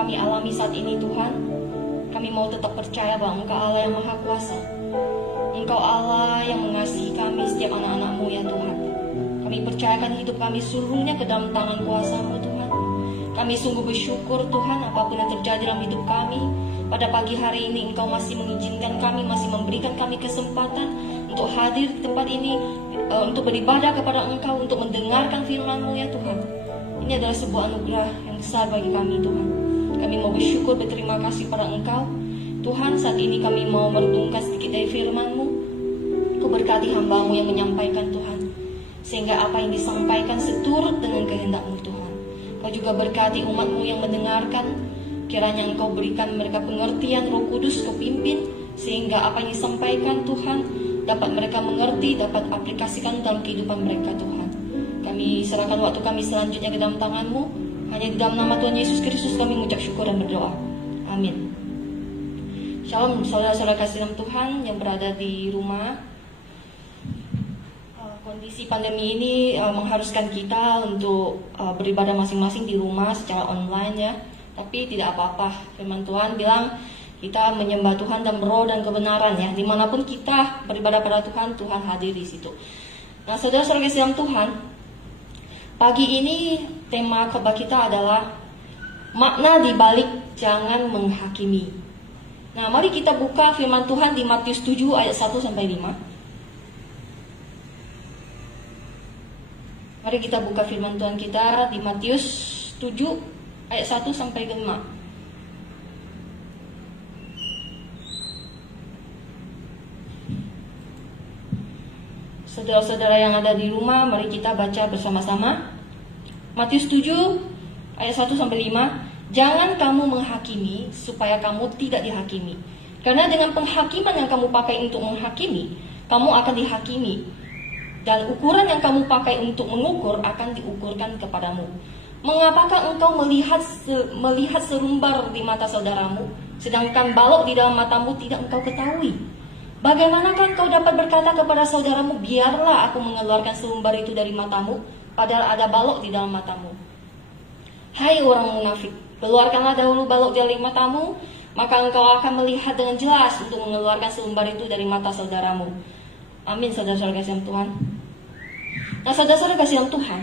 kami alami saat ini Tuhan, kami mau tetap percaya bahwa Engkau Allah yang Maha Kuasa. Engkau Allah yang mengasihi kami setiap anak-anak-Mu ya Tuhan. Kami percayakan hidup kami seluruhnya ke dalam tangan kuasa-Mu Tuhan. Kami sungguh bersyukur Tuhan apapun yang terjadi dalam hidup kami. Pada pagi hari ini Engkau masih mengizinkan kami, masih memberikan kami kesempatan untuk hadir di tempat ini, untuk beribadah kepada Engkau, untuk mendengarkan firman-Mu ya Tuhan. Ini adalah sebuah anugerah yang besar bagi kami Tuhan. Kami mau bersyukur, berterima kasih pada Engkau Tuhan. Saat ini kami mau merenungkan sedikit dari firman-Mu. Kau berkati hamba-Mu yang menyampaikan Tuhan, sehingga apa yang disampaikan seturut dengan kehendak-Mu Tuhan. Kau juga berkati umat-Mu yang mendengarkan. Kiranya Engkau berikan mereka pengertian, Roh Kudus Kau pimpin, sehingga apa yang disampaikan Tuhan dapat mereka mengerti, dapat aplikasikan dalam kehidupan mereka Tuhan. Kami serahkan waktu kami selanjutnya ke dalam tangan-Mu. Hanya di dalam nama Tuhan Yesus Kristus kami mengucap syukur dan berdoa. Amin. Shalom saudara-saudara kasih dalam Tuhan yang berada di rumah. Kondisi pandemi ini mengharuskan kita untuk beribadah masing-masing di rumah secara online ya. Tapi tidak apa-apa, firman Tuhan bilang kita menyembah Tuhan dan roh dan kebenaran ya. Dimanapun kita beribadah pada Tuhan, Tuhan hadir di situ. Nah saudara-saudara kasih dalam Tuhan, pagi ini tema khotbah kita adalah makna di balik jangan menghakimi. Nah mari kita buka firman Tuhan di Matius 7 ayat 1 sampai 5. Mari kita buka firman Tuhan kita di Matius 7 ayat 1 sampai 5. Saudara-saudara yang ada di rumah, mari kita baca bersama-sama. Matius 7 ayat 1 sampai 5. Jangan kamu menghakimi supaya kamu tidak dihakimi. Karena dengan penghakiman yang kamu pakai untuk menghakimi, kamu akan dihakimi. Dan ukuran yang kamu pakai untuk mengukur akan diukurkan kepadamu. Mengapakah engkau melihat serumbar di mata saudaramu, sedangkan balok di dalam matamu tidak engkau ketahui? Bagaimanakah engkau dapat berkata kepada saudaramu, biarlah aku mengeluarkan serumbar itu dari matamu, padahal ada balok di dalam matamu? Hai orang munafik, keluarkanlah dahulu balok dari matamu, maka engkau akan melihat dengan jelas untuk mengeluarkan serumbar itu dari mata saudaramu. Amin, saudara-saudara kasih Tuhan. Nah, saudara-saudara kasih Tuhan,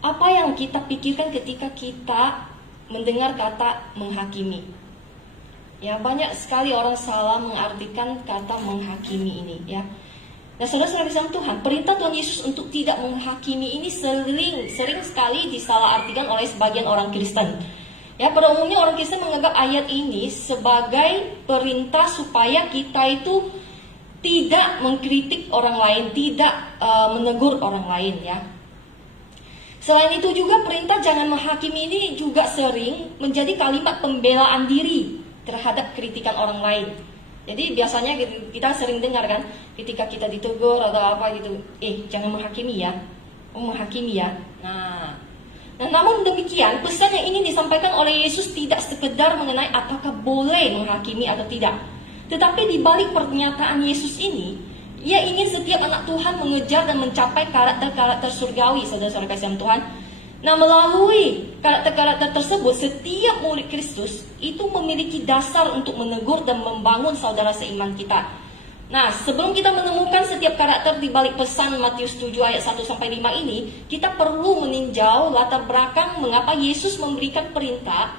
apa yang kita pikirkan ketika kita mendengar kata menghakimi? Ya, banyak sekali orang salah mengartikan kata menghakimi ini ya. Nah, saudara-saudara kasih Tuhan, perintah Tuhan Yesus untuk tidak menghakimi ini sering sekali disalahartikan oleh sebagian orang Kristen. Ya, pada umumnya orang Kristen menganggap ayat ini sebagai perintah supaya kita itu tidak mengkritik orang lain, tidak menegur orang lain ya. Selain itu juga perintah jangan menghakimi ini juga sering menjadi kalimat pembelaan diri terhadap kritikan orang lain. Jadi biasanya kita sering dengar kan, ketika kita ditegur atau apa gitu, jangan menghakimi ya, menghakimi ya. Nah, namun demikian pesan yang ingin disampaikan oleh Yesus tidak sekedar mengenai apakah boleh menghakimi atau tidak. Tetapi di balik pernyataan Yesus ini, Ia ingin setiap anak Tuhan mengejar dan mencapai karakter-karakter surgawi, saudara-saudara kasih Tuhan. Nah, melalui karakter-karakter tersebut, setiap murid Kristus itu memiliki dasar untuk menegur dan membangun saudara seiman kita. Nah, sebelum kita menemukan setiap karakter di balik pesan Matius 7 ayat 1 sampai 5 ini, kita perlu meninjau latar belakang mengapa Yesus memberikan perintah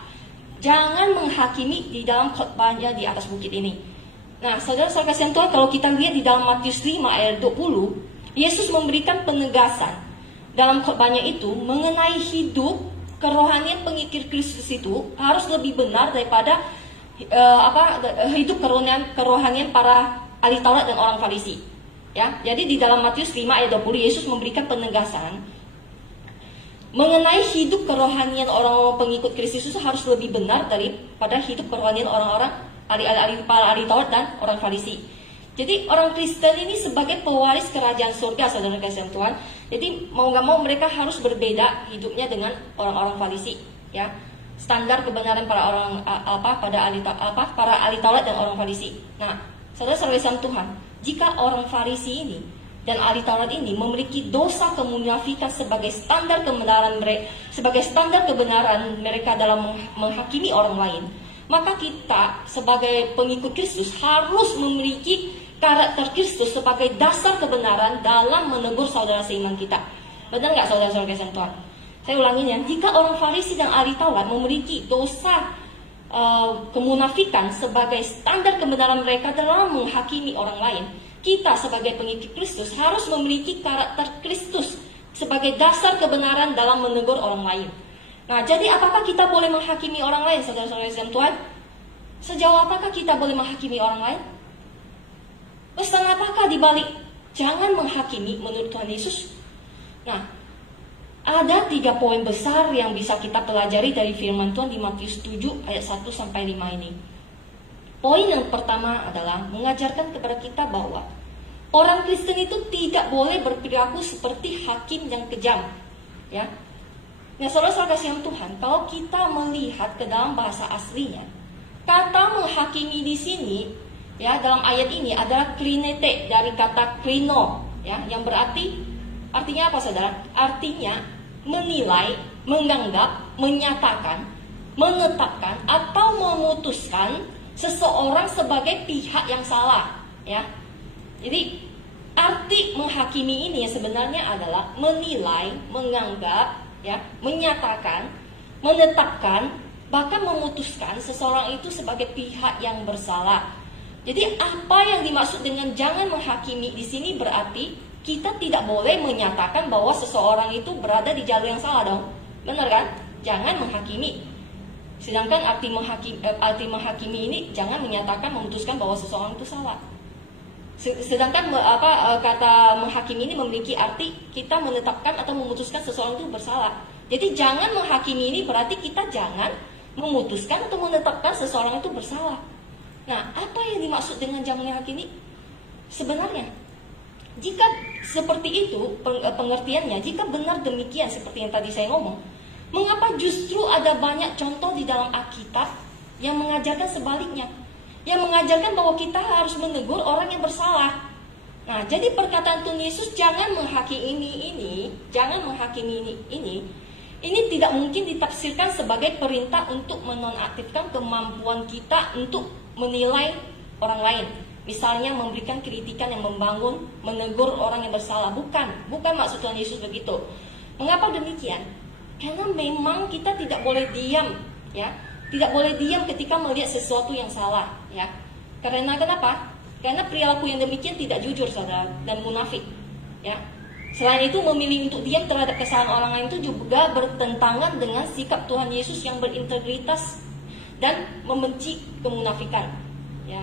jangan menghakimi di dalam khotbahnya di atas bukit ini. Nah, saudara-saudara kasih Tuhan, kalau kita lihat di dalam Matius 5 ayat 20, Yesus memberikan penegasan dalam khotbahnya itu mengenai hidup kerohanian pengikut Kristus itu harus lebih benar daripada hidup kerohanian para ahli Taurat dan orang Farisi. Ya, jadi di dalam Matius 5 ayat 20 Yesus memberikan penegasan mengenai hidup kerohanian orang-orang pengikut Kristus itu harus lebih benar daripada hidup kerohanian orang-orang para ahli Taurat dan orang Farisi. Jadi orang Kristen ini sebagai pewaris kerajaan surga, saudara kasih Tuhan. Jadi mau nggak mau mereka harus berbeda hidupnya dengan orang-orang Farisi, ya. Standar kebenaran para ahli Taurat dan orang Farisi. Nah, saudara kasih Tuhan, jika orang Farisi ini dan ahli Taurat ini memiliki dosa kemunafikan sebagai standar kebenaran mereka dalam menghakimi orang lain, maka kita sebagai pengikut Kristus harus memiliki karakter Kristus sebagai dasar kebenaran dalam menegur saudara seiman kita. Benar nggak saudara-saudara kasih Tuhan? Saya ulangin ya, jika orang Farisi dan ahli Taurat memiliki dosa kemunafikan sebagai standar kebenaran mereka dalam menghakimi orang lain, kita sebagai pengikut Kristus harus memiliki karakter Kristus sebagai dasar kebenaran dalam menegur orang lain. Nah, jadi apakah kita boleh menghakimi orang lain, saudara-saudara yang Tuhan? Sejauh apakah kita boleh menghakimi orang lain? Pesan apakah dibalik jangan menghakimi menurut Tuhan Yesus? Nah, ada 3 poin besar yang bisa kita pelajari dari firman Tuhan di Matius 7 ayat 1 sampai 5 ini. Poin yang pertama adalah mengajarkan kepada kita bahwa orang Kristen itu tidak boleh berperilaku seperti hakim yang kejam. Ya. Nah, saudara-saudara kasih Tuhan, kalau kita melihat ke dalam bahasa aslinya, kata menghakimi di sini, ya, dalam ayat ini adalah klinete dari kata krino, ya, yang berarti artinya apa, saudara? Artinya menilai, menganggap, menyatakan, menetapkan atau memutuskan seseorang sebagai pihak yang salah, ya. Jadi arti menghakimi ini sebenarnya adalah menilai, menganggap, ya, menyatakan, menetapkan, bahkan memutuskan seseorang itu sebagai pihak yang bersalah. Jadi apa yang dimaksud dengan jangan menghakimi di sini berarti kita tidak boleh menyatakan bahwa seseorang itu berada di jalur yang salah dong. Benar kan? Jangan menghakimi. Sedangkan arti menghakimi ini jangan menyatakan, memutuskan bahwa seseorang itu salah. Sedangkan kata menghakimi ini memiliki arti kita menetapkan atau memutuskan seseorang itu bersalah. Jadi jangan menghakimi ini berarti kita jangan memutuskan atau menetapkan seseorang itu bersalah. Nah, apa yang dimaksud dengan jangan menghakimi? Sebenarnya, jika seperti itu pengertiannya, jika benar demikian seperti yang tadi saya ngomong, mengapa justru ada banyak contoh di dalam Alkitab yang mengajarkan sebaliknya, yang mengajarkan bahwa kita harus menegur orang yang bersalah. Nah, jadi perkataan Tuhan Yesus jangan menghakimi ini tidak mungkin ditafsirkan sebagai perintah untuk menonaktifkan kemampuan kita untuk menilai orang lain. Misalnya memberikan kritikan yang membangun, menegur orang yang bersalah. Bukan maksud Tuhan Yesus begitu. Mengapa demikian? Karena memang kita tidak boleh diam, ya. Tidak boleh diam ketika melihat sesuatu yang salah, ya. Karena kenapa? Karena perilaku yang demikian tidak jujur, saudara, dan munafik, ya. Selain itu, memilih untuk diam terhadap kesalahan orang lain itu juga bertentangan dengan sikap Tuhan Yesus yang berintegritas dan membenci kemunafikan, ya.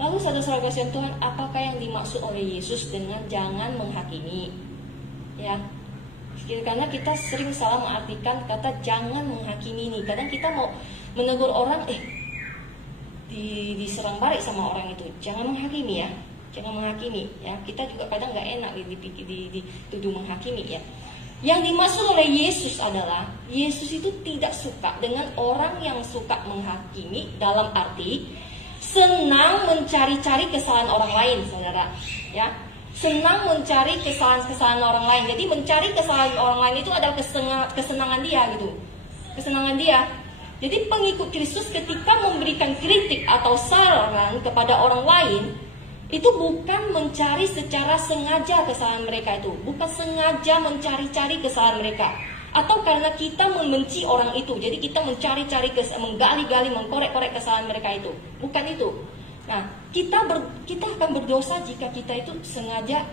Lalu saudara-saudara kasih Tuhan, apakah yang dimaksud oleh Yesus dengan jangan menghakimi? Ya, karena kita sering salah mengartikan kata jangan menghakimi ini. Kadang kita mau menegur orang, diserang balik sama orang itu. Jangan menghakimi ya, jangan menghakimi. Ya, kita juga kadang nggak enak dituduh menghakimi ya. Yang dimaksud oleh Yesus adalah Yesus itu tidak suka dengan orang yang suka menghakimi dalam arti senang mencari-cari kesalahan orang lain, saudara. Ya, senang mencari kesalahan orang lain. Jadi mencari kesalahan orang lain itu adalah kesenangan dia gitu, kesenangan dia. Jadi pengikut Kristus ketika memberikan kritik atau saran kepada orang lain itu bukan mencari secara sengaja kesalahan mereka itu, bukan sengaja mencari-cari kesalahan mereka, atau karena kita membenci orang itu, jadi kita mencari-cari, menggali-gali, mengkorek-korek kesalahan mereka itu. Bukan itu. Nah, kita akan berdosa jika kita itu sengaja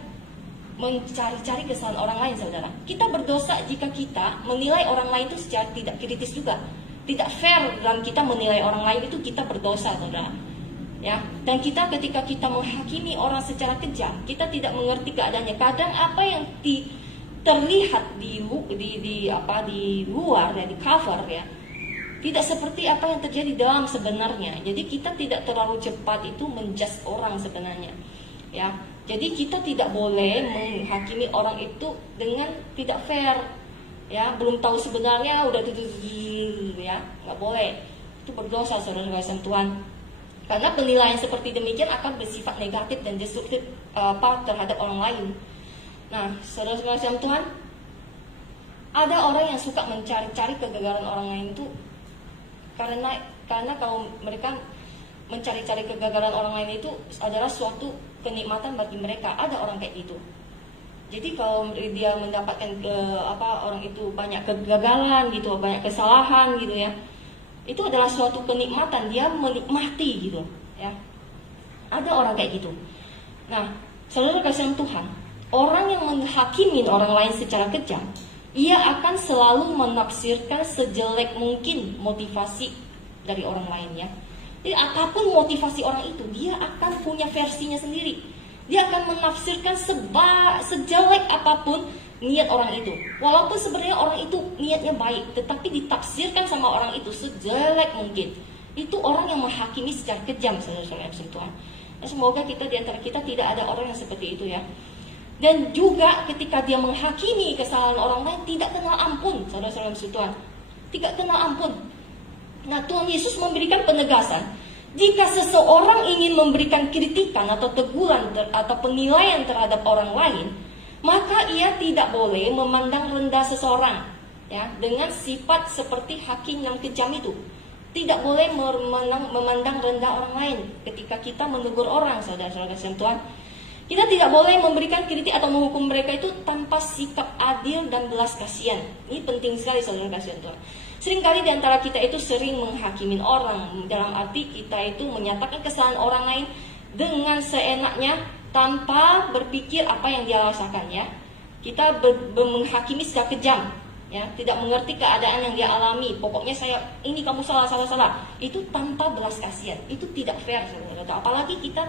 mencari-cari kesalahan orang lain, saudara. Kita berdosa jika kita menilai orang lain itu secara tidak kritis juga. Tidak fair dalam kita menilai orang lain itu, kita berdosa, saudara. Ya, dan ketika kita menghakimi orang secara kejam, kita tidak mengerti keadaannya. Kadang apa yang terlihat di luar ya, di cover ya, tidak seperti apa yang terjadi dalam sebenarnya. Jadi kita tidak terlalu cepat itu menjudge orang sebenarnya, ya. Jadi kita tidak boleh menghakimi orang itu dengan tidak fair, ya. Belum tahu sebenarnya udah ya, nggak boleh. Itu berdosa, saudara-saudara Tuhan. Karena penilaian seperti demikian akan bersifat negatif dan destruktif terhadap orang lain. Nah, saudara-saudara dalam Tuhan, ada orang yang suka mencari-cari kegagalan orang lain itu karena kalau mereka mencari-cari kegagalan orang lain itu adalah suatu kenikmatan bagi mereka. Ada orang kayak gitu. Jadi kalau dia mendapatkan orang itu banyak kegagalan gitu, banyak kesalahan gitu ya, itu adalah suatu kenikmatan, dia menikmati gitu ya. Ada orang kayak gitu. Nah, saudara kasih Tuhan, orang yang menghakimi orang lain secara kejam, ia akan selalu menafsirkan sejelek mungkin motivasi dari orang lain ya. Jadi apapun motivasi orang itu, dia akan punya versinya sendiri. Dia akan menafsirkan sejelek apapun niat orang itu. Walaupun sebenarnya orang itu niatnya baik, tetapi ditafsirkan sama orang itu sejelek mungkin. Itu orang yang menghakimi secara kejam, saudara-saudara Tuhan. Dan semoga kita di antara kita tidak ada orang yang seperti itu ya. Dan juga ketika dia menghakimi kesalahan orang lain, tidak kenal ampun, saudara-saudara Tuhan. Tidak kenal ampun. Nah, Tuhan Yesus memberikan penegasan. Jika seseorang ingin memberikan kritikan atau teguran atau penilaian terhadap orang lain, maka ia tidak boleh memandang rendah seseorang ya, dengan sifat seperti hakim yang kejam itu. Tidak boleh memandang rendah orang lain ketika kita menegur orang, saudara-saudara Tuhan. Kita tidak boleh memberikan kritik atau menghukum mereka itu tanpa sikap adil dan belas kasihan. Ini penting sekali, saudara kasihan Tuhan. Seringkali di antara kita itu sering menghakimin orang, dalam arti kita itu menyatakan kesalahan orang lain dengan seenaknya tanpa berpikir apa yang dia rasakan ya. Kita menghakimi secara kejam ya, tidak mengerti keadaan yang dia alami. Pokoknya ini kamu salah. Itu tanpa belas kasihan. Itu tidak fair, saudara. Apalagi kita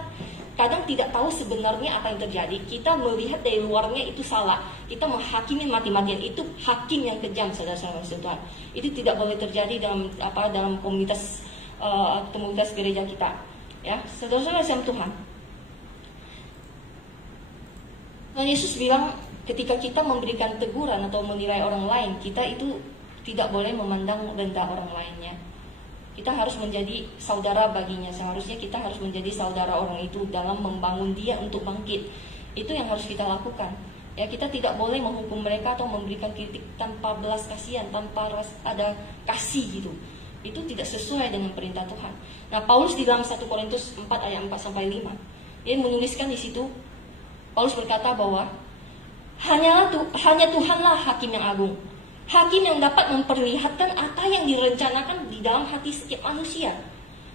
kadang tidak tahu sebenarnya apa yang terjadi. Kita melihat dari luarnya itu salah. Kita menghakimi mati-matian. Itu hakim yang kejam, saudara-saudara Tuhan. Itu tidak boleh terjadi dalam komunitas gereja kita. Ya, saudara-saudara Tuhan. Dan Yesus bilang ketika kita memberikan teguran atau menilai orang lain, kita itu tidak boleh memandang rendah orang lainnya. Kita harus menjadi saudara baginya. Seharusnya kita harus menjadi saudara orang itu dalam membangun dia untuk bangkit. Itu yang harus kita lakukan. Ya, kita tidak boleh menghukum mereka atau memberikan kritik tanpa belas kasihan, tanpa ada kasih gitu. Itu tidak sesuai dengan perintah Tuhan. Nah, Paulus di dalam 1 Korintus 4 ayat 4-5, dia menuliskan di situ, Paulus berkata bahwa hanya Tuhanlah hakim yang agung. Hakim yang dapat memperlihatkan apa yang direncanakan di dalam hati setiap manusia.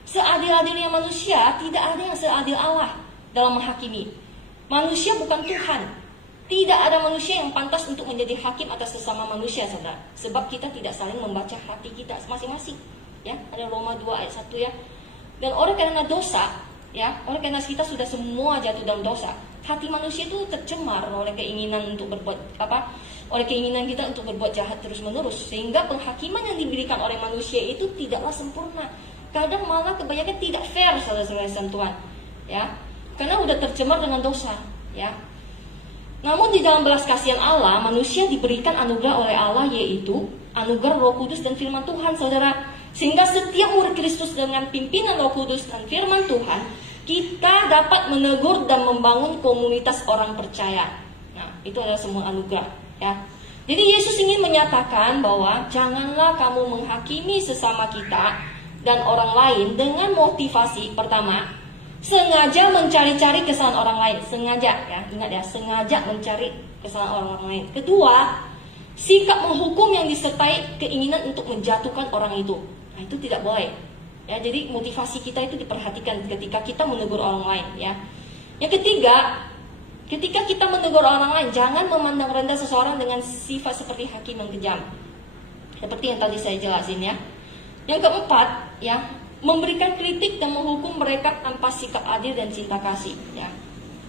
Seadil-adilnya manusia, tidak ada yang seadil Allah dalam menghakimi. Manusia bukan Tuhan. Tidak ada manusia yang pantas untuk menjadi hakim atas sesama manusia, saudara. Sebab kita tidak saling membaca hati kita masing-masing. Ya, ada Roma 2 ayat 1 ya. Dan oleh karena dosa, ya, oleh karena kita sudah semua jatuh dalam dosa, hati manusia itu tercemar oleh keinginan untuk berbuat oleh keinginan kita untuk berbuat jahat terus-menerus, sehingga penghakiman yang diberikan oleh manusia itu tidaklah sempurna. Kadang malah kebanyakan tidak fair, saudara-saudara Tuhan, ya, karena udah tercemar dengan dosa, ya. Namun di dalam belas kasihan Allah, manusia diberikan anugerah oleh Allah, yaitu anugerah Roh Kudus dan Firman Tuhan, saudara. Sehingga setiap murid Kristus dengan pimpinan Roh Kudus dan Firman Tuhan, kita dapat menegur dan membangun komunitas orang percaya. Nah, itu adalah semua anugerah. Ya. Jadi Yesus ingin menyatakan bahwa janganlah kamu menghakimi sesama kita dan orang lain dengan motivasi pertama, sengaja mencari-cari kesalahan orang lain. Sengaja ya, ingat ya, sengaja mencari kesalahan orang lain. Kedua, sikap menghukum yang disertai keinginan untuk menjatuhkan orang itu. Nah, itu tidak boleh. Ya, jadi motivasi kita itu diperhatikan ketika kita menegur orang lain ya. Yang ketiga, ketika kita menegur orang lain, jangan memandang rendah seseorang dengan sifat seperti hakim yang kejam. Seperti yang tadi saya jelasin ya. Yang keempat, ya, memberikan kritik dan menghukum mereka tanpa sikap adil dan cinta kasih. Ya,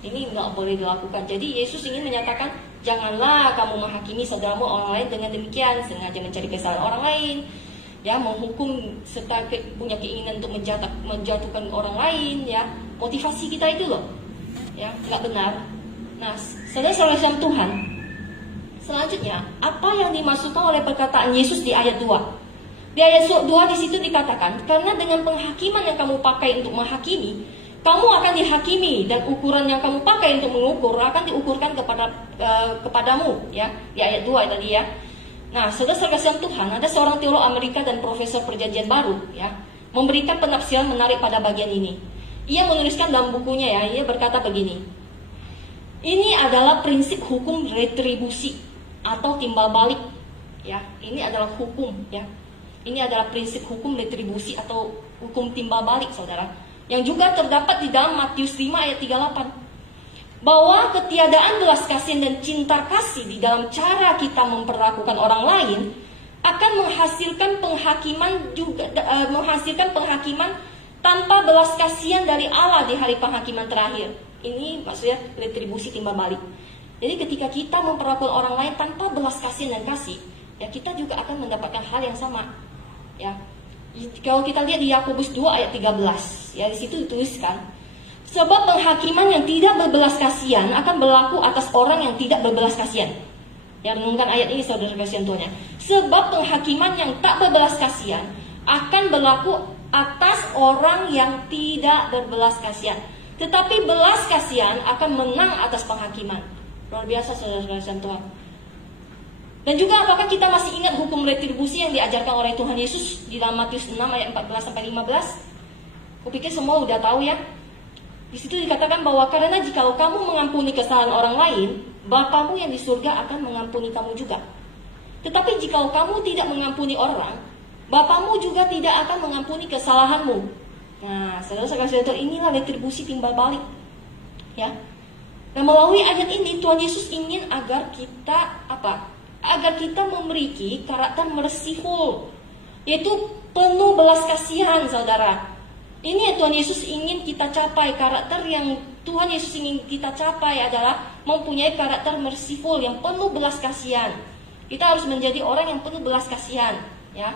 ini nggak boleh dilakukan. Jadi Yesus ingin menyatakan, janganlah kamu menghakimi saudaramu orang lain dengan demikian, sengaja mencari kesalahan orang lain, ya, menghukum serta punya keinginan untuk menjatuhkan orang lain. Ya, motivasi kita itu loh, ya, nggak benar. Nah, saudara-saudara Tuhan, selanjutnya apa yang dimaksudkan oleh perkataan Yesus di ayat 2? Di ayat 2 di situ dikatakan, karena dengan penghakiman yang kamu pakai untuk menghakimi, kamu akan dihakimi dan ukuran yang kamu pakai untuk mengukur akan diukurkan kepadamu, ya. Di ayat 2 tadi ya. Nah, saudara-saudara kasih Tuhan, ada seorang teolog Amerika dan profesor perjanjian baru, ya, memberikan penafsiran menarik pada bagian ini. Ia menuliskan dalam bukunya, ya, ia berkata begini. Ini adalah prinsip hukum retribusi atau timbal balik, ya. Ini adalah hukum, ya. Ini adalah prinsip hukum retribusi atau hukum timbal balik, saudara, yang juga terdapat di dalam Matius 5 ayat 38. Bahwa ketiadaan belas kasihan dan cinta kasih di dalam cara kita memperlakukan orang lain akan menghasilkan penghakiman tanpa belas kasihan dari Allah di hari penghakiman terakhir. Ini maksudnya retribusi timbal balik. Jadi ketika kita memperlakukan orang lain tanpa belas kasihan dan kasih, ya kita juga akan mendapatkan hal yang sama, ya. Kalau kita lihat di Yakobus 2 ayat 13, ya, di situ dituliskan, sebab penghakiman yang tidak berbelas kasihan akan berlaku atas orang yang tidak berbelas kasihan. Ya, renungkan ayat ini saudara kasihan Tuhan. Sebab penghakiman yang tak berbelas kasihan akan berlaku atas orang yang tidak berbelas kasihan. Tetapi belas kasihan akan menang atas penghakiman. Luar biasa saudara kasihan Tuhan. Dan juga apakah kita masih ingat hukum retribusi yang diajarkan oleh Tuhan Yesus di dalam Matius 6 ayat 14-15? Kupikir semua udah tahu, ya. Di situ dikatakan bahwa karena jikalau kamu mengampuni kesalahan orang lain, Bapamu yang di surga akan mengampuni kamu juga. Tetapi jikalau kamu tidak mengampuni orang, Bapamu juga tidak akan mengampuni kesalahanmu. Nah, saudara-saudara, inilah retribusi timbal balik, ya. Nah, melalui ayat ini Tuhan Yesus ingin agar kita agar kita memiliki karakter merciful, yaitu penuh belas kasihan, saudara. Ini yang Tuhan Yesus ingin kita capai. Karakter yang Tuhan Yesus ingin kita capai adalah mempunyai karakter merciful yang penuh belas kasihan. Kita harus menjadi orang yang penuh belas kasihan, ya.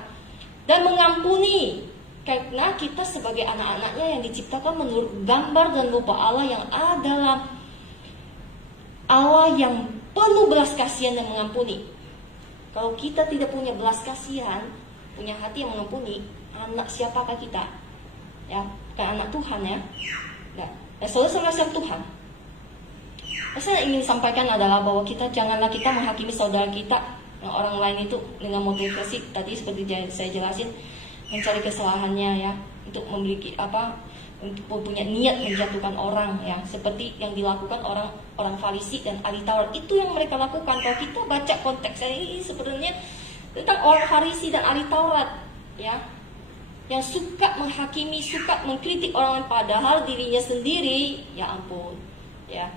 Dan mengampuni, karena kita sebagai anak-anaknya yang diciptakan menurut gambar dan rupa Allah yang adalah Allah yang penuh belas kasihan dan mengampuni. Kalau kita tidak punya belas kasihan, punya hati yang mengampuni, anak siapakah kita? Ya, bukan anak Tuhan, ya. Nah, saudara-saudara Tuhan, saya ingin sampaikan adalah bahwa janganlah kita menghakimi saudara kita, yang orang lain itu dengan motivasi tadi seperti saya jelasin, mencari kesalahannya, ya, untuk memiliki untuk punya niat menjatuhkan orang, ya, seperti yang dilakukan orang Farisi dan ahli Taurat. Itu yang mereka lakukan. Kalau kita baca konteksnya ini sebenarnya tentang orang Farisi dan ahli Taurat, ya, yang suka menghakimi, suka mengkritik orang lain padahal dirinya sendiri, ya ampun, ya.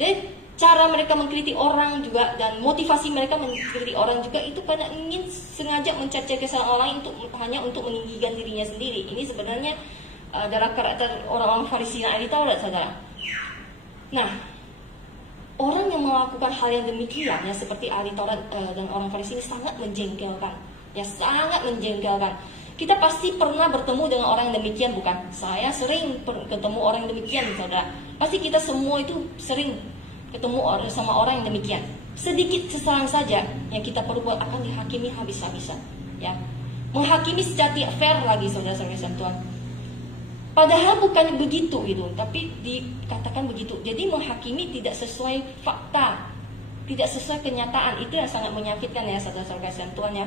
Dan cara mereka mengkritik orang juga, dan motivasi mereka mengkritik orang juga itu karena ingin sengaja mencaci kesalahan orang lain hanya untuk meninggikan dirinya sendiri. Ini sebenarnya adalah karakter orang-orang Farisi dan ahli Taurat, saudara. Nah, orang yang melakukan hal yang demikian, ya, seperti ahli Taurat dan orang Farisi ini sangat menjengkelkan, ya, sangat menjengkelkan. Kita pasti pernah bertemu dengan orang yang demikian, bukan? Saya sering ketemu orang yang demikian, saudara. Pasti kita semua itu sering ketemu sama orang yang demikian. Sedikit kesalahan saja yang kita perlu buat akan dihakimi habis-habisan, ya. Menghakimi secara tidak fair lagi, saudara-saudara Tuhan. Padahal bukan begitu gitu, tapi dikatakan begitu. Jadi menghakimi tidak sesuai fakta, tidak sesuai kenyataan, itu yang sangat menyakitkan, ya, saudara-saudara Tuhan, ya.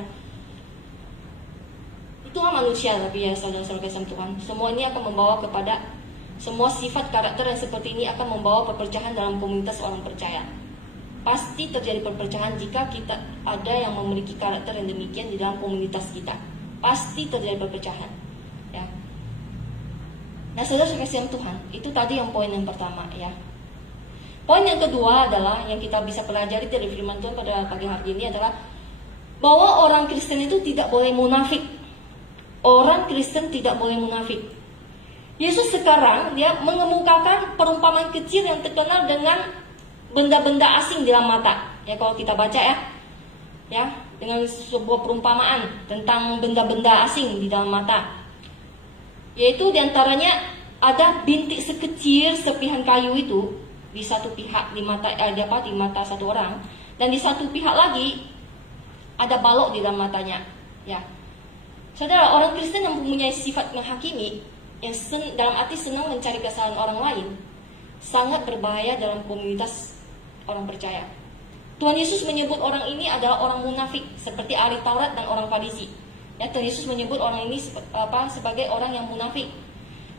Itulah manusia, tapi ya saudara-saudara Tuhan, semua ini akan membawa kepada semua sifat karakter yang seperti ini akan membawa perpecahan dalam komunitas orang percaya. Pasti terjadi perpecahan jika kita ada yang memiliki karakter yang demikian di dalam komunitas kita. Pasti terjadi perpecahan, ya. Nah, saudara-saudara Tuhan, itu tadi yang poin yang pertama, ya. Poin yang kedua adalah yang kita bisa pelajari dari firman Tuhan pada pagi hari ini adalah bahwa orang Kristen itu tidak boleh munafik. Orang Kristen tidak boleh munafik. Yesus sekarang dia mengemukakan perumpamaan kecil yang terkenal dengan benda-benda asing di dalam mata. Ya, kalau kita baca, ya, dengan sebuah perumpamaan tentang benda-benda asing di dalam mata. Yaitu diantaranya ada bintik sekecil sepihan kayu itu di satu pihak di mata satu orang, dan di satu pihak lagi ada balok di dalam matanya, ya. Saudara, orang Kristen yang mempunyai sifat menghakimi dalam arti senang mencari kesalahan orang lain, sangat berbahaya dalam komunitas orang percaya. Tuhan Yesus menyebut orang ini adalah orang munafik, seperti ahli Taurat dan orang Farisi. Ya, Tuhan Yesus menyebut orang ini sebagai orang yang munafik.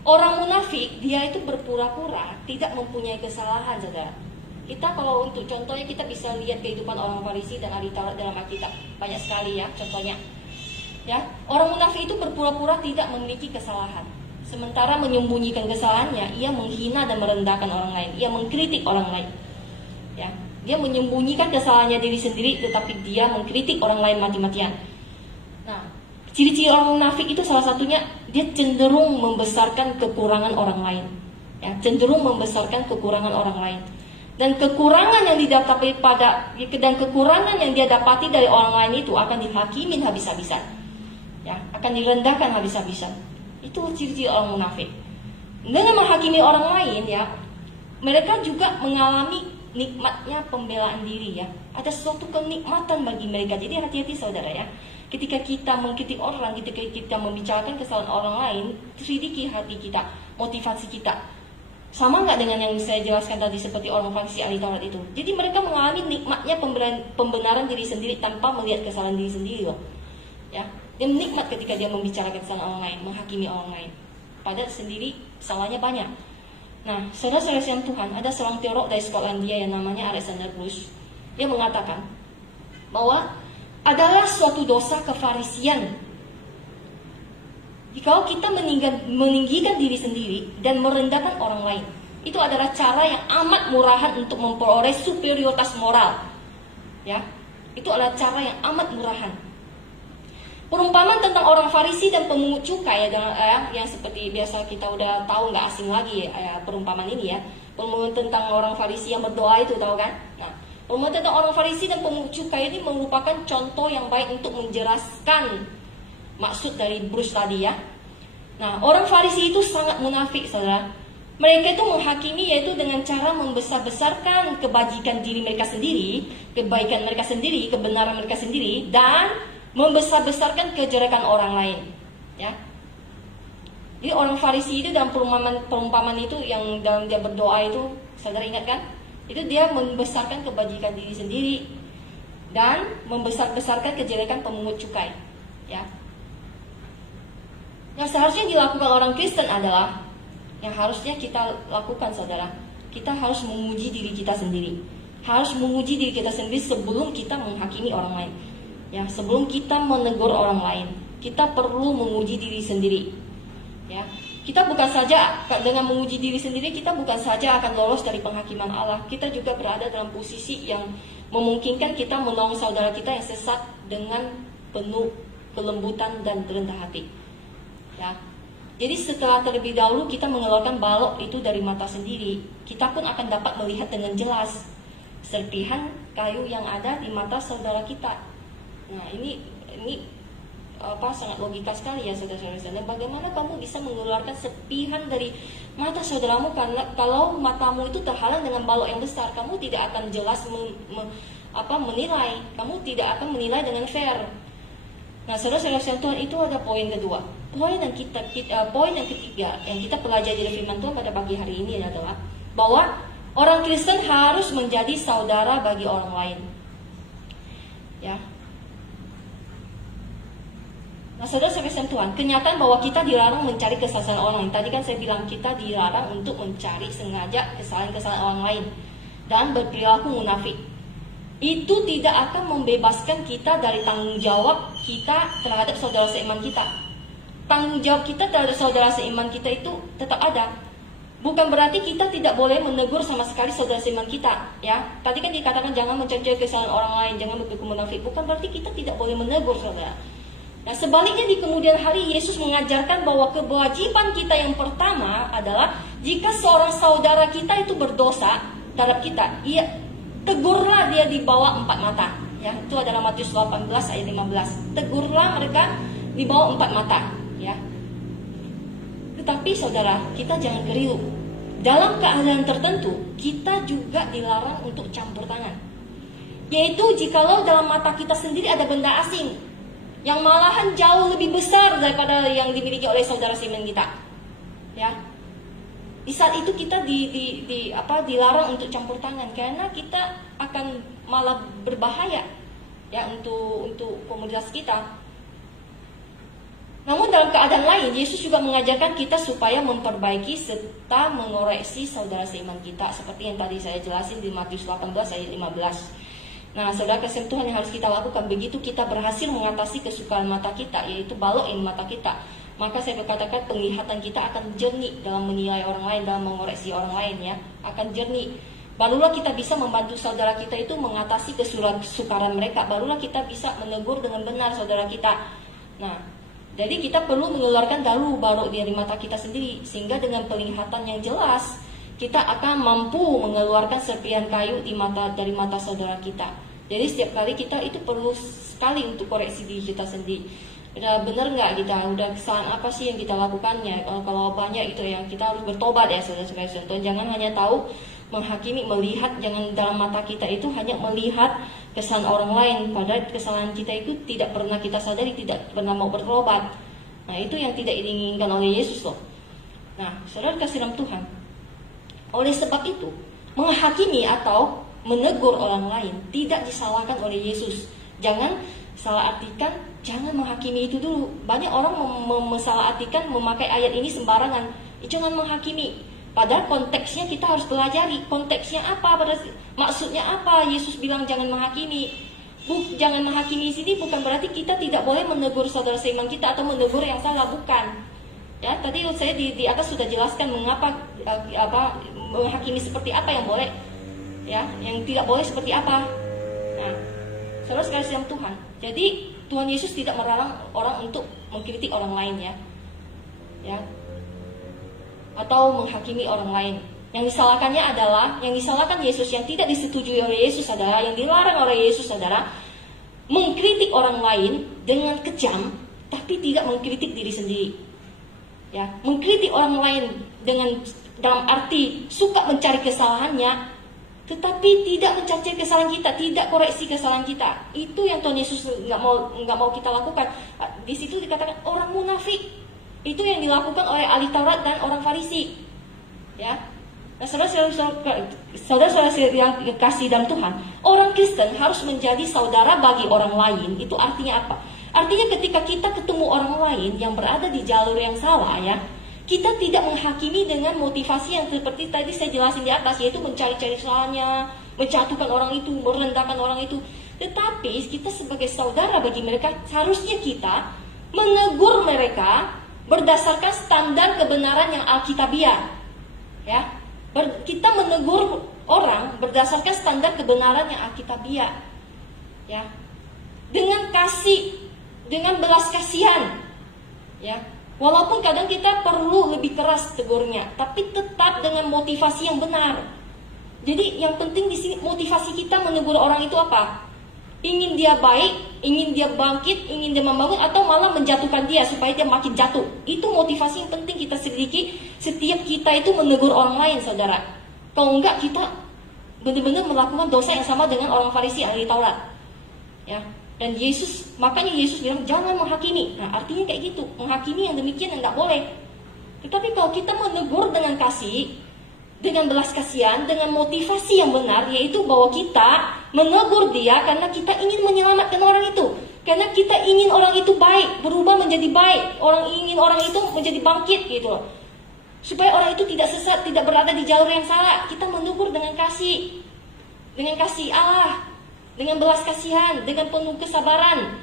Orang munafik, dia itu berpura-pura tidak mempunyai kesalahan, saudara. Kita kalau untuk contohnya, kita bisa lihat kehidupan orang Farisi dan ahli Taurat dalam Alkitab. Banyak sekali ya contohnya. Ya, orang munafik itu berpura-pura tidak memiliki kesalahan. Sementara menyembunyikan kesalahannya, ia menghina dan merendahkan orang lain. Ia mengkritik orang lain. Ya, dia menyembunyikan kesalahannya diri sendiri, tetapi dia mengkritik orang lain mati-matian. Nah, ciri-ciri orang munafik itu salah satunya, dia cenderung membesarkan kekurangan orang lain. Ya, cenderung membesarkan kekurangan orang lain. Dan kekurangan yang dia dapati dari orang lain itu akan dihakimin habis-habisan. Ya, akan direndahkan habis-habisan. Itu ciri-ciri orang munafik. Dengan menghakimi orang lain, ya, mereka juga mengalami nikmatnya pembelaan diri, ya. Ada suatu kenikmatan bagi mereka. Jadi hati-hati saudara, ya. Ketika kita mengkritik orang, ketika kita membicarakan kesalahan orang lain, selidiki hati kita, motivasi kita. Sama nggak dengan yang saya jelaskan tadi seperti orang Farisi ahli Taurat itu? Jadi mereka mengalami nikmatnya pembenaran diri sendiri tanpa melihat kesalahan diri sendiri, loh. Ya, dia menikmat ketika dia membicarakan kesalahan orang lain, menghakimi orang lain. Padahal sendiri salahnya banyak. Nah, saudara-saudara yang Tuhan, ada seorang teolog dari Skotlandia yang namanya Alexander Bruce. Dia mengatakan bahwa adalah suatu dosa kefarisian kalau kita meninggikan diri sendiri dan merendahkan orang lain. Itu adalah cara yang amat murahan untuk memperoleh superioritas moral. Ya, itu adalah cara yang amat murahan. Perumpamaan tentang orang Farisi dan pemungut cukai, yang seperti biasa kita udah tahu, nggak asing lagi ya, perumpamaan ini ya. Perumpamaan tentang orang Farisi yang berdoa itu, tahu kan? Nah, perumpamaan tentang orang Farisi dan pemungut cukai ini merupakan contoh yang baik untuk menjelaskan maksud dari Bruce tadi, ya. Nah, orang Farisi itu sangat munafik, saudara. Mereka itu menghakimi yaitu dengan cara membesar-besarkan kebajikan diri mereka sendiri, kebaikan mereka sendiri, kebenaran mereka sendiri, dan membesar-besarkan kejelekan orang lain, ya. Jadi orang Farisi itu dalam perumpamaan itu yang dalam dia berdoa itu, saudara ingat kan? Itu dia membesarkan kebajikan diri sendiri dan membesar-besarkan kejelekan pemungut cukai, ya. Yang seharusnya dilakukan orang Kristen adalah yang harusnya kita lakukan, saudara. Kita harus memuji diri kita sendiri. Harus memuji diri kita sendiri sebelum kita menghakimi orang lain. Ya, sebelum kita menegur orang lain, kita perlu memuji diri sendiri. Ya, kita bukan saja dengan memuji diri sendiri, kita bukan saja akan lolos dari penghakiman Allah. Kita juga berada dalam posisi yang memungkinkan kita menolong saudara kita yang sesat dengan penuh kelembutan dan rendah hati. Ya. Jadi setelah terlebih dahulu kita mengeluarkan balok itu dari mata sendiri, kita pun akan dapat melihat dengan jelas serpihan kayu yang ada di mata saudara kita. Nah, ini sangat logika sekali ya, saudara-saudara. Bagaimana kamu bisa mengeluarkan serpihan dari mata saudaramu? Karena kalau matamu itu terhalang dengan balok yang besar, kamu tidak akan jelas menilai. Kamu tidak akan menilai dengan fair. Nah, saudara-saudara Tuhan, itu ada poin kedua. Poin yang ketiga yang kita pelajari dari firman Tuhan pada pagi hari ini adalah bahwa orang Kristen harus menjadi saudara bagi orang lain. Ya. Nah, saudara-saudara Tuhan, kenyataan bahwa kita dilarang mencari kesalahan orang lain. Tadi kan saya bilang kita dilarang untuk mencari sengaja kesalahan-kesalahan orang lain dan berperilaku munafik. Itu tidak akan membebaskan kita dari tanggung jawab kita terhadap saudara seiman kita. Tanggung jawab kita terhadap saudara seiman kita itu tetap ada. Bukan berarti kita tidak boleh menegur sama sekali saudara seiman kita, ya. Tadi kan dikatakan jangan mencari kesalahan orang lain, jangan berperilaku munafik. Bukan berarti kita tidak boleh menegur, saudara. Nah, sebaliknya di kemudian hari Yesus mengajarkan bahwa kewajiban kita yang pertama adalah jika seorang saudara kita itu berdosa terhadap kita, tegurlah dia di bawah 4 mata. Ya, itu adalah Matius 18 ayat 15. Tegurlah mereka di bawah 4 mata. Ya. Tetapi saudara, kita jangan keliru. Dalam keadaan tertentu, kita juga dilarang untuk campur tangan. Yaitu jikalau dalam mata kita sendiri ada benda asing yang malahan jauh lebih besar daripada yang dimiliki oleh saudara seiman kita. Ya. Di saat itu kita dilarang untuk campur tangan, karena kita akan malah berbahaya ya untuk komunitas kita. Namun dalam keadaan lain, Yesus juga mengajarkan kita supaya memperbaiki serta mengoreksi saudara seiman kita, seperti yang tadi saya jelasin di Matius 18 ayat 15. Nah, saudara kasih Tuhan, yang harus kita lakukan begitu kita berhasil mengatasi kesukaan mata kita, yaitu balok mata kita, maka saya berkatakan penglihatan kita akan jernih dalam menilai orang lain, dalam mengoreksi orang lain ya, akan jernih. Barulah kita bisa membantu saudara kita itu mengatasi kesukaran mereka. Barulah kita bisa menegur dengan benar saudara kita. Nah, jadi kita perlu mengeluarkan dahulu balok dari mata kita sendiri, sehingga dengan penglihatan yang jelas kita akan mampu mengeluarkan serpihan kayu dari mata saudara kita. Jadi setiap kali kita itu perlu sekali untuk koreksi diri kita sendiri. Udah benar nggak kita? Udah kesalahan apa sih yang kita lakukannya? Kalau banyak itu yang kita harus bertobat ya saudara-saudara. Jangan hanya tahu menghakimi, melihat, jangan dalam mata kita itu hanya melihat kesalahan orang lain, padahal kesalahan kita itu tidak pernah kita sadari, tidak pernah mau bertobat. Nah, itu yang tidak diinginkan oleh Yesus loh. Nah, saudara kasih dalam Tuhan, oleh sebab itu menghakimi atau menegur orang lain tidak disalahkan oleh Yesus. Jangan salah artikan, jangan menghakimi itu dulu. Banyak orang salah artikan memakai ayat ini sembarangan. Jangan menghakimi. Padahal konteksnya kita harus pelajari. Konteksnya apa? Maksudnya apa? Yesus bilang jangan menghakimi. Jangan menghakimi di sini bukan berarti kita tidak boleh menegur saudara seiman kita atau menegur yang salah, bukan. Ya, tadi saya di atas sudah jelaskan mengapa menghakimi seperti apa yang boleh, ya, yang tidak boleh seperti apa. Nah, saudara sekalian dalam Tuhan. Jadi Tuhan Yesus tidak melarang orang untuk mengkritik orang lain ya, atau menghakimi orang lain. Yang disalahkan Yesus, yang tidak disetujui oleh Yesus saudara, yang dilarang oleh Yesus saudara, mengkritik orang lain dengan kejam, tapi tidak mengkritik diri sendiri. Ya, mengkritik orang lain dalam arti suka mencari kesalahannya, tetapi tidak mencari kesalahan kita, tidak koreksi kesalahan kita. Itu yang Tuhan Yesus nggak mau kita lakukan. Di situ dikatakan orang munafik. Itu yang dilakukan oleh ahli Taurat dan orang Farisi. Ya. Nah, saudara-saudara yang kasih dalam Tuhan, orang Kristen harus menjadi saudara bagi orang lain. Itu artinya apa? Artinya ketika kita ketemu orang lain yang berada di jalur yang salah ya, kita tidak menghakimi dengan motivasi yang seperti tadi saya jelasin di atas, yaitu mencari-cari salahnya, menjatuhkan orang itu, merendahkan orang itu. Tetapi kita sebagai saudara bagi mereka, harusnya kita menegur mereka berdasarkan standar kebenaran yang alkitabiah. Ya, kita menegur orang berdasarkan standar kebenaran yang alkitabiah. Ya, dengan kasih, dengan belas kasihan. Ya, walaupun kadang kita perlu lebih keras tegurnya, tapi tetap dengan motivasi yang benar. Jadi yang penting di sini motivasi kita menegur orang itu apa? Ingin dia baik, ingin dia bangkit, ingin dia membangun, atau malah menjatuhkan dia supaya dia makin jatuh. Itu motivasi yang penting kita selidiki setiap kita itu menegur orang lain, saudara. Kalau enggak, kita benar-benar melakukan dosa yang sama dengan orang Farisi ahli Taurat. Ya. Dan makanya Yesus bilang jangan menghakimi. Nah, artinya kayak gitu, menghakimi yang demikian enggak boleh. Tetapi kalau kita menegur dengan kasih, dengan belas kasihan, dengan motivasi yang benar, yaitu bahwa kita menegur dia karena kita ingin menyelamatkan orang itu, karena kita ingin orang itu baik, berubah menjadi baik, ingin orang itu menjadi bangkit gitu loh, supaya orang itu tidak sesat, tidak berada di jalur yang salah. Kita menegur dengan kasih Allah, dengan belas kasihan, dengan penuh kesabaran.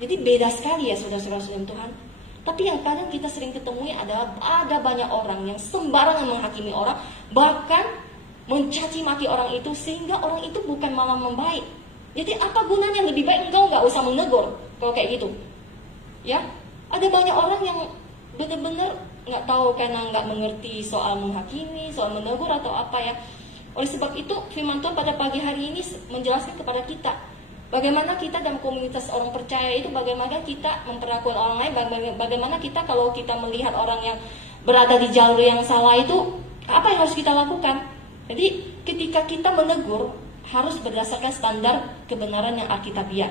Jadi beda sekali ya saudara-saudara Tuhan. Tapi yang kadang kita sering ketemui adalah ada banyak orang yang sembarangan menghakimi orang, bahkan mencaci maki orang itu, sehingga orang itu bukan malah membaik. Jadi apa gunanya? Lebih baik engkau nggak usah menegur kalau kayak gitu. Ya, ada banyak orang yang benar-benar nggak tahu karena nggak mengerti soal menghakimi, soal menegur atau apa ya. Oleh sebab itu firman Tuhan pada pagi hari ini menjelaskan kepada kita bagaimana kita dalam komunitas orang percaya itu, bagaimana kita memperlakukan orang lain, bagaimana kita kalau kita melihat orang yang berada di jalur yang salah itu, apa yang harus kita lakukan. Jadi ketika kita menegur harus berdasarkan standar kebenaran yang alkitabiah.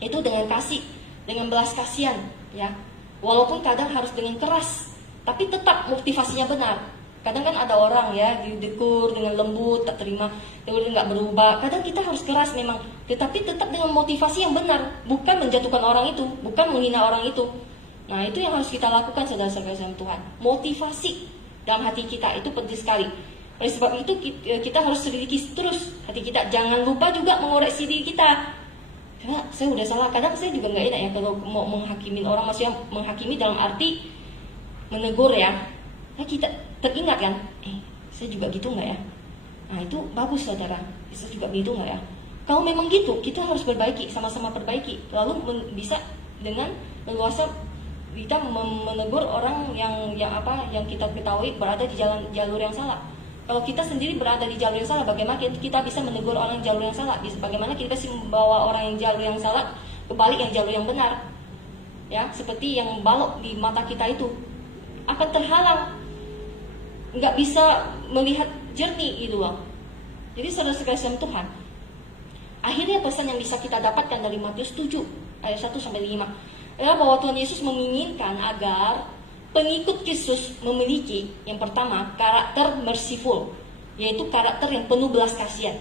Itu dengan kasih, dengan belas kasihan, ya. Walaupun kadang harus dengan keras, tapi tetap motivasinya benar. Kadang kan ada orang ya ditegur dengan lembut, tak terima, kemudian nggak berubah. Kadang kita harus keras memang, tetapi tetap dengan motivasi yang benar, bukan menjatuhkan orang itu, bukan menghina orang itu. Nah, itu yang harus kita lakukan, saudara-saudara Tuhan. Motivasi dalam hati kita itu penting sekali. Oleh sebab itu kita harus selidiki terus hati kita. Jangan lupa juga mengoreksi diri kita. Karena saya udah salah. Kadang saya juga nggak enak ya kalau mau menghakimi orang, maksudnya menghakimi dalam arti menegur ya. Nah, kita teringat kan, saya juga gitu nggak ya? Nah, itu bagus saudara. Saya juga gitu nggak ya? Kalau memang gitu, kita harus perbaiki, sama-sama perbaiki. Lalu bisa dengan leluasa kita menegur orang yang kita ketahui berada di jalur yang salah. Kalau kita sendiri berada di jalur yang salah, bagaimana kita bisa menegur orang jalur yang salah? Bagaimana kita bisa membawa orang yang jalur yang salah kebalik yang jalur yang benar? Ya, seperti yang balok di mata kita itu akan terhalang, nggak bisa melihat jernih gitu loh. Jadi saudara-saudara Tuhan, akhirnya pesan yang bisa kita dapatkan dari Matius 7 ayat 1-5 adalah bahwa Tuhan Yesus menginginkan agar pengikut Kristus memiliki yang pertama karakter merciful, yaitu karakter yang penuh belas kasihan.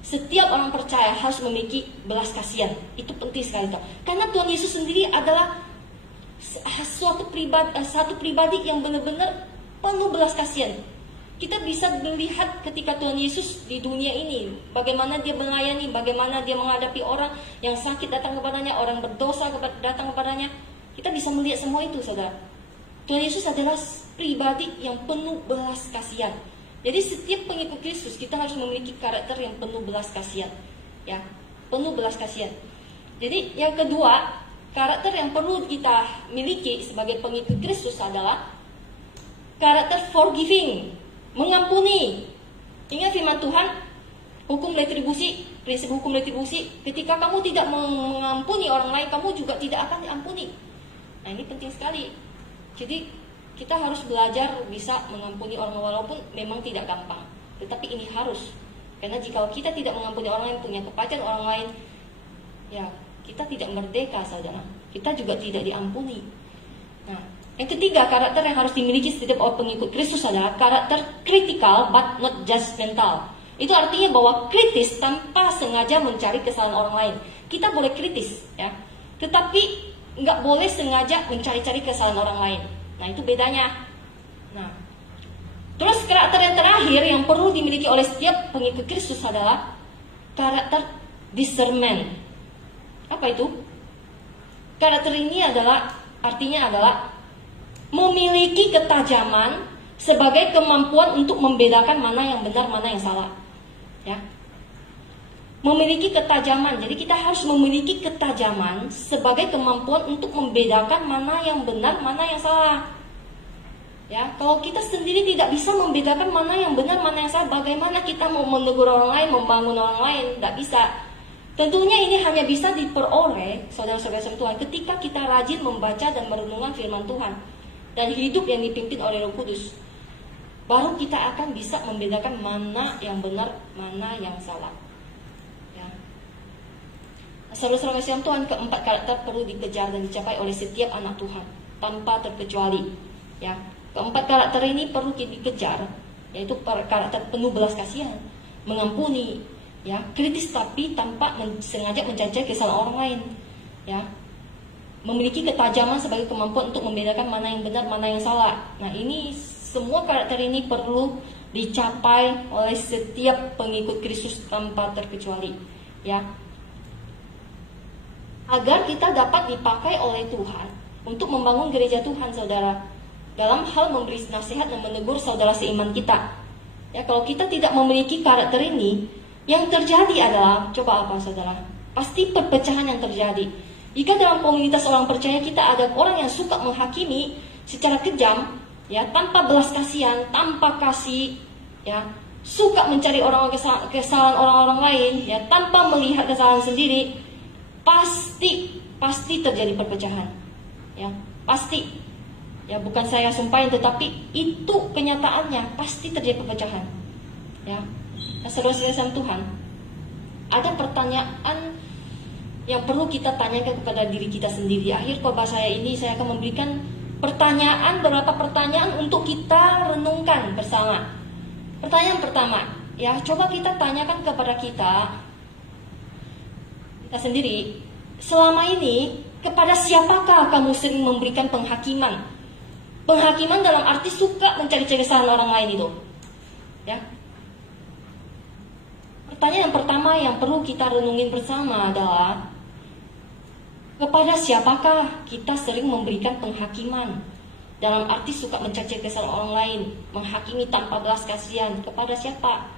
Setiap orang percaya harus memiliki belas kasihan. Itu penting sekali toh. Karena Tuhan Yesus sendiri adalah satu pribadi yang benar-benar penuh belas kasihan. Kita bisa melihat ketika Tuhan Yesus di dunia ini, bagaimana dia melayani, bagaimana dia menghadapi orang yang sakit datang kepadanya, orang berdosa datang kepadanya. Kita bisa melihat semua itu, saudara. Tuhan Yesus adalah pribadi yang penuh belas kasihan. Jadi setiap pengikut Kristus kita harus memiliki karakter yang penuh belas kasihan, ya, penuh belas kasihan. Jadi yang kedua, karakter yang perlu kita miliki sebagai pengikut Kristus adalah karakter forgiving, mengampuni. Ingat firman Tuhan, hukum retribusi, prinsip hukum retribusi. Ketika kamu tidak mengampuni orang lain, kamu juga tidak akan diampuni. Nah, ini penting sekali. Jadi kita harus belajar bisa mengampuni orang walaupun memang tidak gampang. Tetapi ini harus. Karena jika kita tidak mengampuni orang lain, punya kepahitan orang lain, ya kita tidak merdeka, saudara. Kita juga tidak diampuni. Nah, yang ketiga, karakter yang harus dimiliki setiap orang pengikut Kristus adalah karakter critical but not judgmental. Itu artinya bahwa kritis tanpa sengaja mencari kesalahan orang lain. Kita boleh kritis, ya, tetapi nggak boleh sengaja mencari-cari kesalahan orang lain. Nah, itu bedanya. Nah, terus karakter yang terakhir yang perlu dimiliki oleh setiap pengikut Kristus adalah karakter discernment. Apa itu? Karakter ini artinya adalah memiliki ketajaman sebagai kemampuan untuk membedakan mana yang benar, mana yang salah. Ya. Memiliki ketajaman. Jadi kita harus memiliki ketajaman sebagai kemampuan untuk membedakan mana yang benar, mana yang salah. Ya, kalau kita sendiri tidak bisa membedakan mana yang benar, mana yang salah, bagaimana kita mau menegur orang lain, membangun orang lain? Tidak bisa. Tentunya ini hanya bisa diperoleh, saudara-saudara Tuhan, ketika kita rajin membaca dan merenungkan firman Tuhan dan hidup yang dipimpin oleh Roh Kudus. Baru kita akan bisa membedakan mana yang benar, mana yang salah. Saudara-saudara Tuhan, keempat karakter perlu dikejar dan dicapai oleh setiap anak Tuhan tanpa terkecuali. Ya, keempat karakter ini perlu dikejar, yaitu karakter penuh belas kasihan, mengampuni, ya, kritis tapi tanpa sengaja mencari kesalahan orang lain, ya, memiliki ketajaman sebagai kemampuan untuk membedakan mana yang benar, mana yang salah. Nah, ini semua karakter ini perlu dicapai oleh setiap pengikut Kristus tanpa terkecuali, ya, agar kita dapat dipakai oleh Tuhan untuk membangun gereja Tuhan, saudara, dalam hal memberi nasihat dan menegur saudara seiman kita. Ya, kalau kita tidak memiliki karakter ini, yang terjadi adalah, coba apa, saudara? Pasti perpecahan yang terjadi. Jika dalam komunitas orang percaya kita ada orang yang suka menghakimi secara kejam, ya, tanpa belas kasihan, tanpa kasih, ya, suka mencari kesalahan orang-orang lain, ya, tanpa melihat kesalahan sendiri, pasti terjadi perpecahan, ya, pasti, ya, bukan saya sumpahin, tetapi itu kenyataannya, pasti terjadi perpecahan, ya. Nah, saudara-saudara Tuhan, ada pertanyaan yang perlu kita tanyakan kepada diri kita sendiri. Di akhir khotbah saya ini, saya akan memberikan beberapa pertanyaan untuk kita renungkan bersama. Pertanyaan pertama, ya, coba kita tanyakan kepada kita sendiri, selama ini kepada siapakah kamu sering memberikan penghakiman? Penghakiman dalam arti suka mencari-cari kesalahan orang lain itu, ya. Pertanyaan yang pertama yang perlu kita renungin bersama adalah, kepada siapakah kita sering memberikan penghakiman? Dalam arti suka mencari kesalahan orang lain, menghakimi tanpa belas kasihan. Kepada siapa?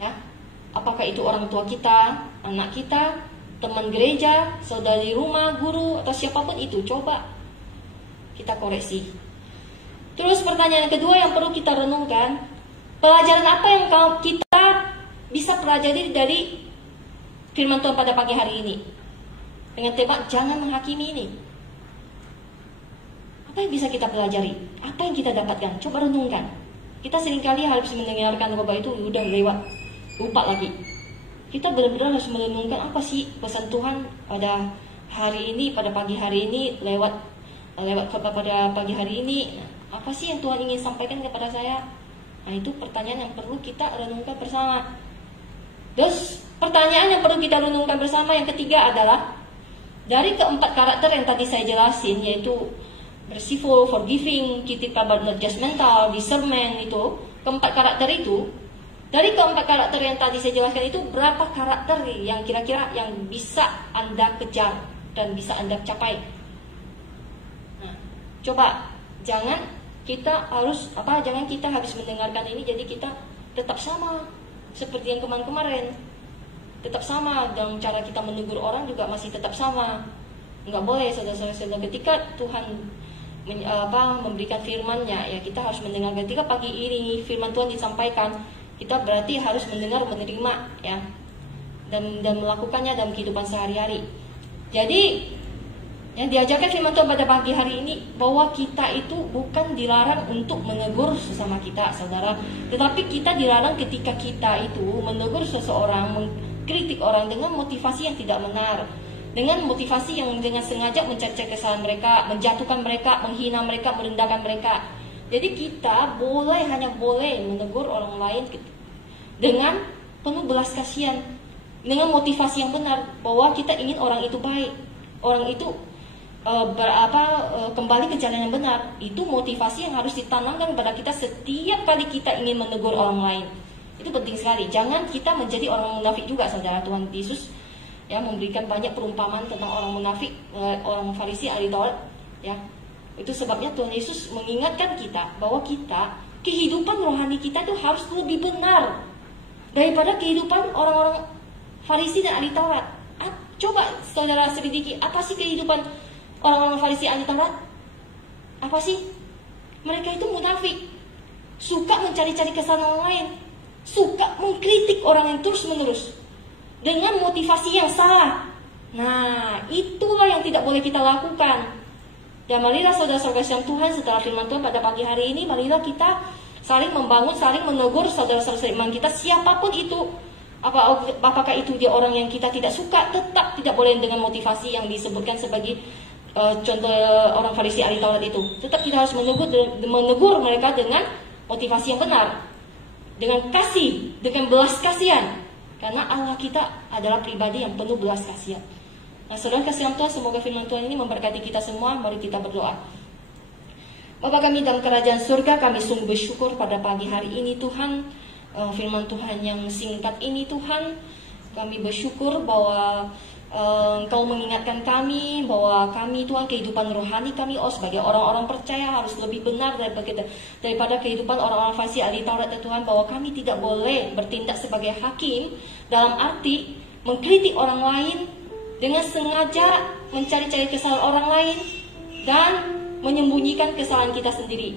Ya, apakah itu orang tua kita, anak kita, teman gereja, saudari rumah, guru, atau siapapun itu? Coba kita koreksi. Terus pertanyaan kedua yang perlu kita renungkan, pelajaran apa yang kita bisa pelajari dari firman Tuhan pada pagi hari ini? Dengan tema jangan menghakimi ini. Apa yang bisa kita pelajari? Apa yang kita dapatkan? Coba renungkan. Kita seringkali harus mendengarkan khotbah itu udah lewat, lupa lagi. Kita benar-benar harus merenungkan apa sih pesan Tuhan pada hari ini, pada pagi hari ini, lewat khotbah pada pagi hari ini. Apa sih yang Tuhan ingin sampaikan kepada saya? Nah, itu pertanyaan yang perlu kita renungkan bersama. Terus pertanyaan yang perlu kita renungkan bersama yang ketiga adalah, dari keempat karakter yang tadi saya jelasin, yaitu merciful, forgiving, keep kabar, not judgmental, discernment, itu keempat karakter itu. Dari keempat karakter yang tadi saya jelaskan itu, berapa karakter yang kira-kira yang bisa Anda kejar dan bisa Anda capai? Nah, coba jangan kita habis mendengarkan ini jadi kita tetap sama seperti yang kemarin-kemarin. Tetap sama dalam cara kita menegur orang juga masih tetap sama. Enggak boleh, saudara-saudara. Ketika Tuhan memberikan firman-Nya, ya kita harus mendengar. Ketika pagi ini firman Tuhan disampaikan, kita berarti harus mendengar, menerima, ya, dan melakukannya dalam kehidupan sehari-hari. Jadi yang diajarkan firman Tuhan pada pagi hari ini, bahwa kita itu bukan dilarang untuk menegur sesama kita, saudara, tetapi kita dilarang ketika kita itu menegur seseorang, mengkritik orang dengan motivasi yang tidak benar, dengan motivasi yang dengan sengaja mencari kesalahan mereka, menjatuhkan mereka, menghina mereka, merendahkan mereka. Jadi kita hanya boleh menegur orang lain dengan penuh belas kasihan, dengan motivasi yang benar, bahwa kita ingin orang itu baik, orang itu kembali ke jalan yang benar. Itu motivasi yang harus ditanamkan kepada kita setiap kali kita ingin menegur orang lain. Itu penting sekali. Jangan kita menjadi orang munafik juga, saudara. Tuhan Yesus ya memberikan banyak perumpamaan tentang orang munafik, orang Farisi, ahli Taurat, ya. Itu sebabnya Tuhan Yesus mengingatkan kita bahwa kehidupan rohani kita itu harus lebih benar daripada kehidupan orang-orang Farisi dan ahli Taurat. Coba saudara selidiki, apa sih kehidupan orang-orang Farisi, ahli Taurat? Apa sih? Mereka itu munafik, suka mencari-cari kesalahan orang lain, suka mengkritik orang yang terus-menerus dengan motivasi yang salah. Nah, itulah yang tidak boleh kita lakukan. Dan marilah saudara-saudara Tuhan, setelah firman Tuhan pada pagi hari ini, marilah kita saling membangun, saling menegur saudara-saudara iman kita, siapapun itu. Apakah itu dia orang yang kita tidak suka, tetap tidak boleh dengan motivasi yang disebutkan sebagai contoh orang Farisi, ahli Taurat itu. Tetap kita harus menegur mereka dengan motivasi yang benar, dengan kasih, dengan belas kasihan. Karena Allah kita adalah pribadi yang penuh belas kasihan. Nah, saudara kasihan Tuhan, semoga firman Tuhan ini memberkati kita semua. Mari kita berdoa. Bapa kami dalam kerajaan surga, kami sungguh bersyukur pada pagi hari ini Tuhan, firman Tuhan yang singkat ini Tuhan. Kami bersyukur bahwa Engkau mengingatkan kami bahwa kami Tuhan, kehidupan rohani kami sebagai orang-orang percaya harus lebih benar daripada kehidupan orang-orang Farisi, ahli Taurat, Tuhan, bahwa kami tidak boleh bertindak sebagai hakim dalam arti mengkritik orang lain dengan sengaja mencari-cari kesalahan orang lain dan menyembunyikan kesalahan kita sendiri.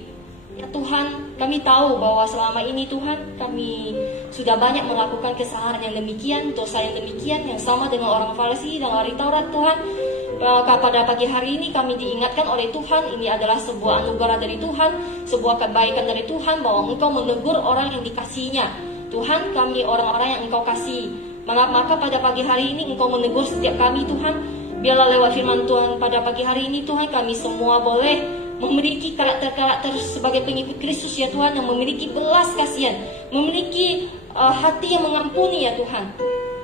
Ya Tuhan, kami tahu bahwa selama ini Tuhan, kami sudah banyak melakukan kesalahan yang demikian, dosa yang demikian, yang sama dengan orang Farisi dan ahli Taurat Tuhan. Pada pagi hari ini kami diingatkan oleh Tuhan, ini adalah sebuah anugerah dari Tuhan, sebuah kebaikan dari Tuhan, bahwa Engkau menegur orang yang dikasihinya. Tuhan, kami orang-orang yang Engkau kasih. Maka pada pagi hari ini Engkau menegur setiap kami Tuhan, Biarlah lewat firman Tuhan pada pagi hari ini Tuhan, kami semua boleh memiliki karakter-karakter sebagai pengikut Kristus ya Tuhan, yang memiliki belas kasihan, memiliki hati yang mengampuni ya Tuhan,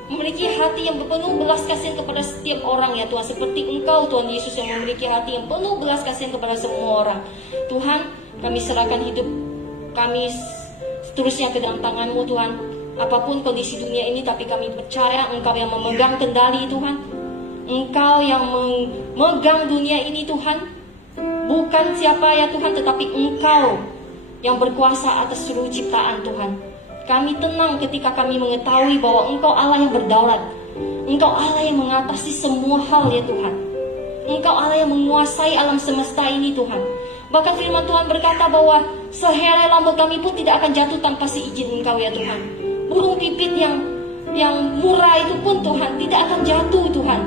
memiliki hati yang penuh belas kasihan kepada setiap orang ya Tuhan, seperti Engkau Tuhan Yesus yang memiliki hati yang penuh belas kasihan kepada semua orang. Tuhan, kami serahkan hidup kami seterusnya ke dalam tangan-Mu Tuhan. Apapun kondisi dunia ini, tapi kami percaya Engkau yang memegang kendali Tuhan. Engkau yang memegang dunia ini Tuhan. Bukan siapa ya Tuhan, tetapi Engkau yang berkuasa atas seluruh ciptaan Tuhan. Kami tenang ketika kami mengetahui bahwa Engkau Allah yang berdaulat. Engkau Allah yang mengatasi semua hal ya Tuhan. Engkau Allah yang menguasai alam semesta ini Tuhan. Bahkan firman Tuhan berkata bahwa sehelai rambut kami pun tidak akan jatuh tanpa seizin Engkau ya Tuhan. Burung pipit yang murah itu pun Tuhan tidak akan jatuh Tuhan.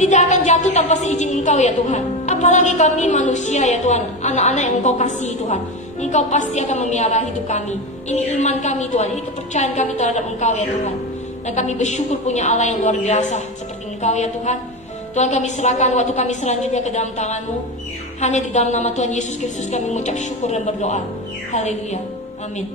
Tidak akan jatuh tanpa seizin Engkau ya Tuhan. Apalagi kami manusia ya Tuhan, anak-anak yang Engkau kasih Tuhan. Engkau pasti akan memelihara hidup kami. Ini iman kami Tuhan, ini kepercayaan kami terhadap Engkau ya Tuhan. Dan kami bersyukur punya Allah yang luar biasa seperti Engkau ya Tuhan. Tuhan, kami serahkan waktu kami selanjutnya ke dalam tangan-Mu. Hanya di dalam nama Tuhan Yesus Kristus kami mengucap syukur dan berdoa. Haleluya. Amin.